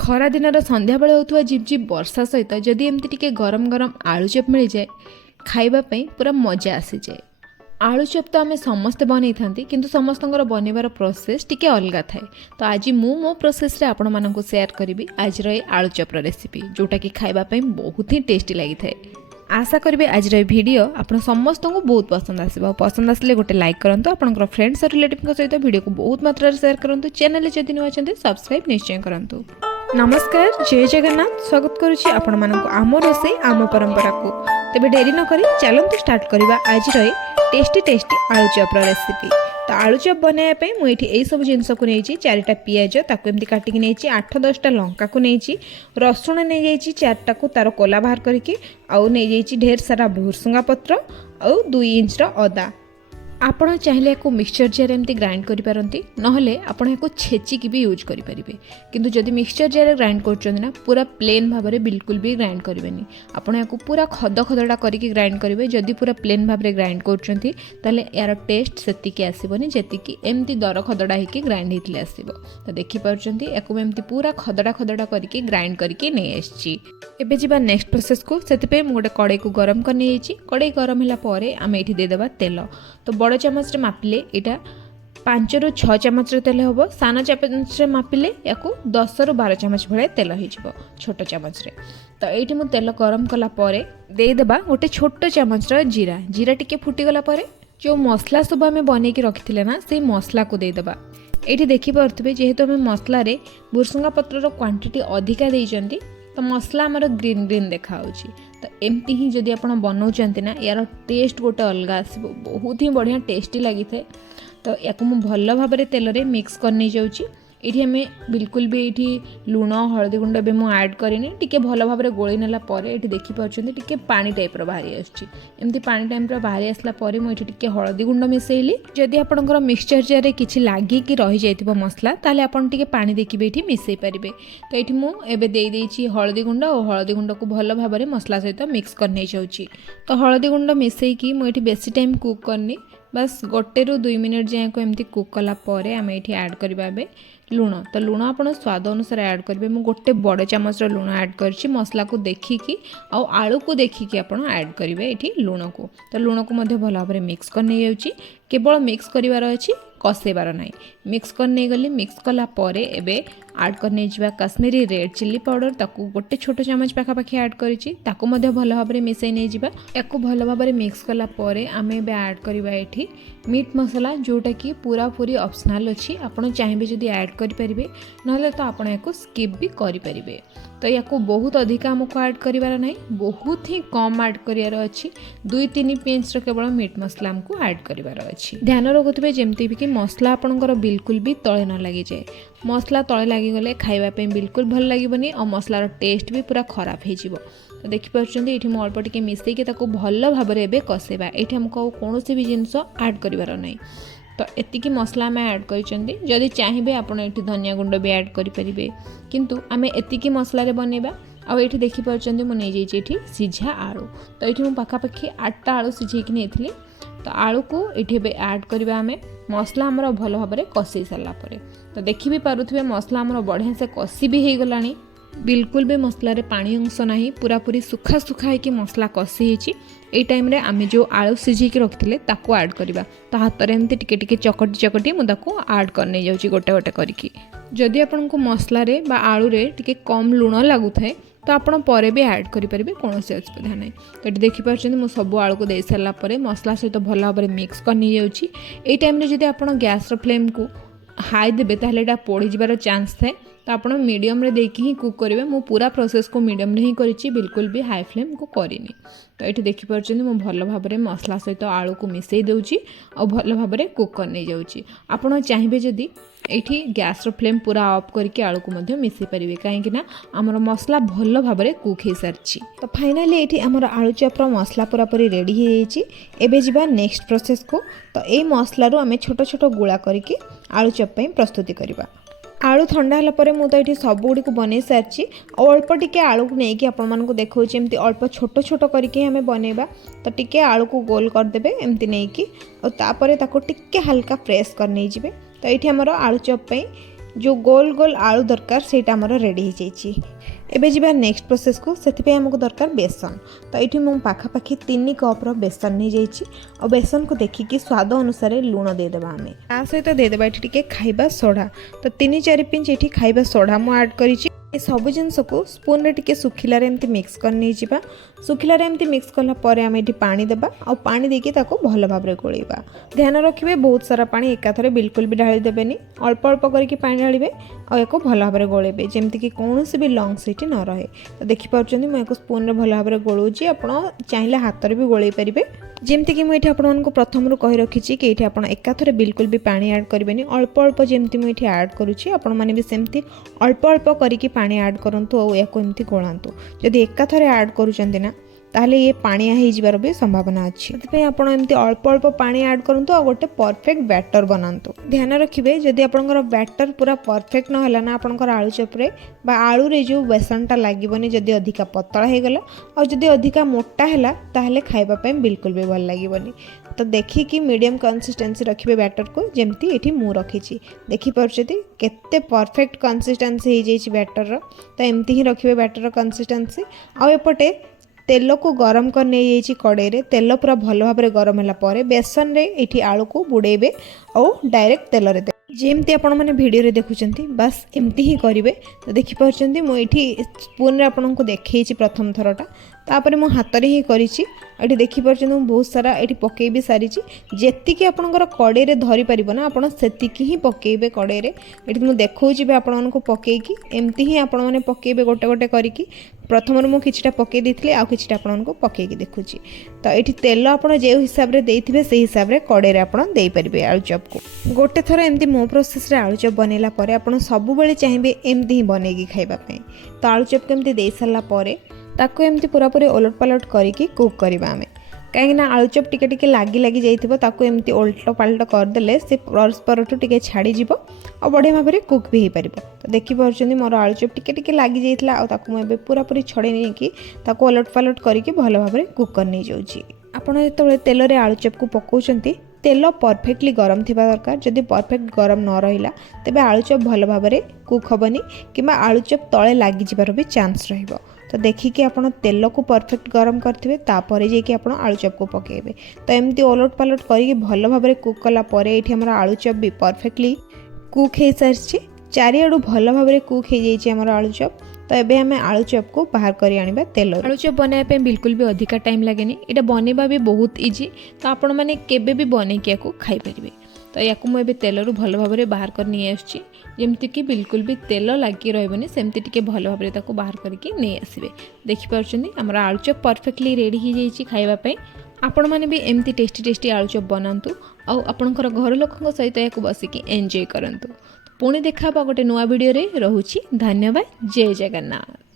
खरा दिन संध्या बेले होता झिपझिप वर्षा सहित जदि एमती टिके गरम गरम आलुचप मिल जाए खाइबापी पूरा मजा आसी जाए। आलुचप तो आम समस्ते बनई था कि समस्त बनइबार प्रोसेस टिके अलग थाए। तो आज मो प्रोसेस रे आपण मानक शेयर करी आज आलुचप रेसिपी जोटा कि खाइबापी बहुत ही टेस्टी लगी थाए। आशा करेंगे आज वीडियो आप समस्त को बहुत पसंद आसो। पसंद आसले गोटे लाइक करूँ, आपंकर फ्रेंड्स और रिलेटिव सहित वीडियो को बहुत मात्रा शेयर करूँ। चैनल जदि नुआ सब्सक्राइब निश्चय करूँ। नमस्कार, जय जगन्नाथ। स्वागत करुच्ची आपण मानक आम रोसे आम परंपरा को। तेबे डेरी न करी चलतु स्टार्ट करवा आज टेस्टी टेस्टी आलुचप रेसिपी। तो आलुचप बनायापी मुझे यही सब जिनस को नहीं 4टा पियाज ताको एमती काटिकी नहीं 8-10टा लंका को नहीं रसुण नहीं 4टा को तार कोला बाहर करके आउ नहीं ढेर सारा भुरसुंगा पत्र आउ 2 इंच अदा। आपण चाहिए को मिक्सचर जार एमती ग्राइंड करें नहले आपण या छेचिकी भी यूज करेंगे। किंतु जदि मिक्सचर जार ग्राइंड कर पूरा प्लेन भाव में बिल्कुल भी ग्राइंड करेंगे। आपण या पूरा खद खदड़ा करके ग्राइंड करेंगे। जदि पूरा प्लेन भाव में ग्राइंड कर यार टेस्ट सेतिकी आसबनी जेतिकी एमती दर खदड़ा होकर ग्राइंड होते आसब। तो देखिपुंट या एमती पूरा खदड़ा खदड़ा करके ग्राइंड करके नहीं आसी। एबे जीवा नेक्स्ट प्रोसेस को से गोटे कड़ाई को गरम कर नहीं कड़ाई गरम है आम ये देदेबा तेल। तो बड़ चामच मापिले यहाँ 5 ରୁ 6 चामच तेल हम। सान चामच मापिले या 10 ରୁ 12 चामच भाई तेल हो छोट चामच। तो ये मुझे तेल गरम कलापर देदेबा गोटे छोट चामच जीरा। जीरा टिके फुटीगला जो मसला सब आम बनई रखी ना से मसला को देदेबा। ये देखिपे जेहेतु आम मसला भुरसुंगा पत्र क्वांटिटी अधिका देइचंती तो मसला आमर ग्रीन ग्रीन देखा। तो एमती ही जदि आप बनाऊँच ना यार टेस्ट गोटे अलग आसब, बहुत ही बढ़िया टेस्टी लगी थाए। तो या भल भाव में तेल रे मिक्स कर नहीं जाऊँगी। ये आम बिल्कुल भी ये लुण हलदी गुंड भी मुझे ऐड करनी टी भल भाव में गोली नाला ये देखिपुंट टी पानी टाइप्र बाहरी आमती पानी टाइप्र बाहरी आसला मुझे हलदी गुंड मिसेली। जदि आपंकर मिक्सचर जार किसी लगिकी रही जाइए मसला ताले आपन टिके पानी देखिए ये मिसई पारे। तो ये मुझे हलदी गुंड और हलदी गुंड को भल भाव में मसला सहित मिक्स कर नहीं जाऊँगी। तो हलदी गुंड मिसेकी मुझे बेसी टाइम कुक करनी, बस 1 ରୁ 2 मिनिट जाए को एमती कुक कलापर आम ये ऐड करवा लुण। तो लुण आप स्वाद अनुसार ऐड करेंगे। मुझे गोटे बड़ चामच लुण ऐड कर मसला को देखिकी आलू को देखिकी आप ऐड करेंगे ये लुण को। तो लुण को भल भाव में मिक्स कर नहीं जाऊँगी। केवल मिक्स करार अच्छी कसेबार ना। मिक्स कर नहीं गली मिक्स कलापर एबे ऐड करने काश्मीरी रेड चिल्ली पाउडर ताकू गोटे छोट चामच पाखापाखि ऐड करी भल भाव में मिसई नहीं जावा। या भल भाव में मिक्स कलापर आम ए ऐड करवा ये मीट मसला जोटा कि पूरा पूरी ऑप्शनल अच्छी। आपड़ चाहिए जदि ऐड करेंगे ना तो आप स्किप भी करेंगे। तो या बहुत अधिक आमको ऐड करार ना, बहुत ही कम ऐड करार अच्छी। 2-3 पिंच केवल मीट मसला आमको ऐड करार अच्छी। ध्यान रखुवे जमती भी कि मसला आपंकर बिल्कुल भी तले न लगी जाए। मसला तले लगिगले खाइबापी बिल्कुल भल लगे और मसलार टेस्ट भी पूरा खराब हो। तो देखिपुंट ये मुझे अल्प टिके मिसेकी भल भाव में कसेबा। ये आमको कौन भी जिनस ऐड करार ना। तो एतिकी मसला आम ऐड करी चाहिए आप धनिया गुंड भी ऐड करेंगे। किंतु आम एतिकी मसला बनइबा। आ ये देखिपुंट मुझे ये सीझा आलू। तो ये मुझे पाखापाखि 8टा आलू सीझेकी नहीं। तो आलू को ये ऐड करवा आम मसला आमर भल भाव में कषे सारापर। तो देखी भी पारुथिबे मसला आमर बढ़िया से कषी भी हो गलानी। बिल्कुल भी मसला रे पानी अंश ना, पूरा पूरी सुखा सुखा होकर मसला कषी होई। टाइम रे आम जो आलू सीझेकी रखिले ताको ऐड करवा। तो हाथ में एमती टिके टिके चकटी चकटी मुझे ऐड कर नहीं जाऊँगी गोटे गोटे करके। जदि आपन को मसला रे बा आलू रे टिके कम लुण लगुए तो आपड़ पर भी ऐड करेंगे, कौन असुविधा ना। तो ये देखिपुंट मुझे सब आलू को दे सारापर मसला सहित भल भाव में मिक्स कर नहीं जाऊँगी। ये टाइम जदि आप गैस फ्लेम को हाई देते ताहले एटा पोड़ी जिबार चांस थाए। तो आप मीडियम रे देकी ही कुक करेंगे। मु पूरा प्रोसेस को मीडियम रे ही करी, बिल्कुल भी हाई फ्लेम को करिनी। तो ये देखिपुंट मुझे भल भाव में मसला सहित आलू को मिसई दूची और भल भाव में कुक कर नहीं जाऊँगी। आपड़ चाहिए जदि ये गैस फ्लेम पूरा ऑफ करके आलू को मिसई पारे कहीं आमर मसला भल भाव में कुक हो सारी। तो फाइनाली ये आमर आलुचपर मसला पूरा पूरी रेडी हो जाए। जा नेक्स्ट प्रोसेस को। तो ये मसलू आम छोट छोट गुला करके आलुचप प्रस्तुति करवा। आलू ठंडा है मुझे ये सबुड़ी को बनई सारी और अल्प टिके आलू को लेकिन आपको देखा एमती अल्प छोट छोट करके हमें बनइबा। तो टिके आलू को गोल करदे एमती नहीं कि और तापर टिके हल्का प्रेस कर नहीं जाए। तो ये आमर आलुचप जो गोल गोल आलू दरकार सेटा हमर रेडी हो जाइए। एबे जीवा नेक्स्ट प्रोसेस को सेथिपे हमको दरकार बेसन। तो ये मु पाखापाखि 3 कप बेसन नहीं जाइए और बेसन को देखिकी स्वाद अनुसार लुण देदेबा आमे ता सहित देदेबा ये टिके खाइबा सोडा। तो 3-4 पिंच ये खाइबा सोडा मु ऐड करिछि। सब जिनस को स्पून रे टिके सुखिलारे एमती मिक्स करनी जीवा। सुखिलारे एमती मिक्स कला परे आमे एठी पानी देबा और पानी देके ताको भल भाबरे गोळेबा। ध्यान रखिबे बहुत सारा पानी एकाथरे बिल्कुल भी ढाली देबेनी, अल्प अल्प करके पानी ढालिबे और एको भल भाबरे गोळेबे जेमति कि कोनोसी भी लॉन्ग सीटी न रहे। तो देखि पाउछन्ती मु एको स्पून रे भल भाबरे गोळौची। आपण चाहिले हाथ रे भी गोळेई परिबे जेमति कि मुझे आपको प्रथम रू कही रखी कि ये आप एकाथरे बिल्कुल भी पानी ऐड करेंगे, अल्प अल्प जमी मुझे ऐड करुँची आपण मैंने भी सेमती अल्प अल्प करके पानी ऐड करूँ और या एमती गोलांतु। जदि एकाथरे ऐड करुँच ना ताहले ये पानिया हो जिबार भी संभावना अच्छी। से आप एमती अल्प अल्प पानी ऐड करूँ और गोटे परफेक्ट बैटर बनातु। ध्यान रखिए जदि आपंकर बैटर पूरा परफेक्ट ना ना आपंकर आलू चपरे बा आलू रे जो बेसनटा लागबनी, जदि अधिका पतला हो गला और जदि अधिका मोटा है ताहले खाइबा बिल्कुल भी भल लागबनी। तो देखिकी मीडियम कंसिस्टेंसी रखिए बैटर को जमती ये मु रखी देखी पार्टी केते परफेक्ट कंसिस्टेंसी हो जाइए बैटर। तो एमती ही रखिए बैटर कंसिस्टेंसी। आउ एपटे तेल को गरम कर नहीं जाइए कड़े तेल पूरा भल भाव में गरम है बेसन रे ये आलू को बुड़ेबे और डायरेक्ट तेल रे जेमती आपण मैंने वीडियो रे देखुचंती बस एमती ही करेंगे। तो देखिपार्टी मुझे स्पून रे आपन को देखी प्रथम थरटा तापर मो हाथ रे ही करिछि। एठी देखिपार्टी बहुत सारा ये पकई भी सारी जेतिकी आपणकर कड़े धरी पार ना आप सेतिकी ही पकेबे कड़े ये मुझे देखौछि भी आपण को पकईकी एमती ही आपण मैंने पकेबे गोटे गोटे करिकी। प्रथम मुझे किछटा पकई देथिले आ किछटा आपण को पकईकी देखुछि। तो ये तेल आपड़ जो हिसाब से देथिबे से हिसाब से कड़े आपड़ दे पारिबे आलू चॉप को। गोटे थर एमती मो प्रोसेस रे आलू चॉप बनैला परे आपड़ सब बेले चाहिए एमती ही बनैकी खाइबा पई। तो आलू चॉप को एमती दे सारला परे ताको एमती पूरा पूरी ओलट पलट करिकी कुक करबा आमे। कहीं आलू चॉप टिके टिके लागी लागी जाइथिबो ताको एमती ओल्ट पाल्ट करदेले से परस्परठू टिके छाड़ी जिवो और बढ़िया भाव में कुक भी हो पार। तो देखि पारुछन्ती मोर आलू चॉप टिके टिके लागी जाइथिला आ ताको मैं पूरा पूरी छड़े नहीं कि ताको ओलट पालट करके भल भाव में कुक कर नहीं जाउची। आपण जेतबेले तेल रे आलू चॉप को पकाउछन्ती तेल परफेक्टली गरम थिबा दरकार। जदि परफेक्ट गरम न रहिला तेबे आलू चॉप भल भाव में कुक हबनी किंबा आलू चॉप तळे लागी जिबार भी चांस रहिबो। तो देखिए आप तेल को परफेक्ट गरम करेंगे तापर जाकि आप आलू चॉप को पकेबे। तो एमती ओलट पालट करके भल भाव में कुक कला ये आम आलू चॉप भी परफेक्टली कुक हो सारी चारिआडू भल भाव में कुक हो जाम आलू चॉप। तो ये आम आलू चॉप को बाहर कर आनिबा तेल। आलू चॉप बनाया बिल्कुल भी अधिका टाइम लगे, यहाँ बनवा भी बहुत इजी। तो आपण मैंने केबे भी बनैकी खाई पारे। तो या मुझे तेल भल भाव में बाहर कर नहीं आसुची जमती बिल्कुल भी तेल लगी रही सेमती टिके भल भाव में बाहर करके नहीं आसबे। देखिपार्टी आमर आलू चॉप परफेक्टली रेडी हो जाइए खाइबापी। आपण मैंने भी एमती टेस्टी टेस्टी आलू चॉप बनातु और आपणकर घर लोकों सहित या बसिकी एंजॉय करंतु। पुणी देखा गोटे नुआ वीडियो रे। रहुछि धन्यवाद। जय जगन्नाथ।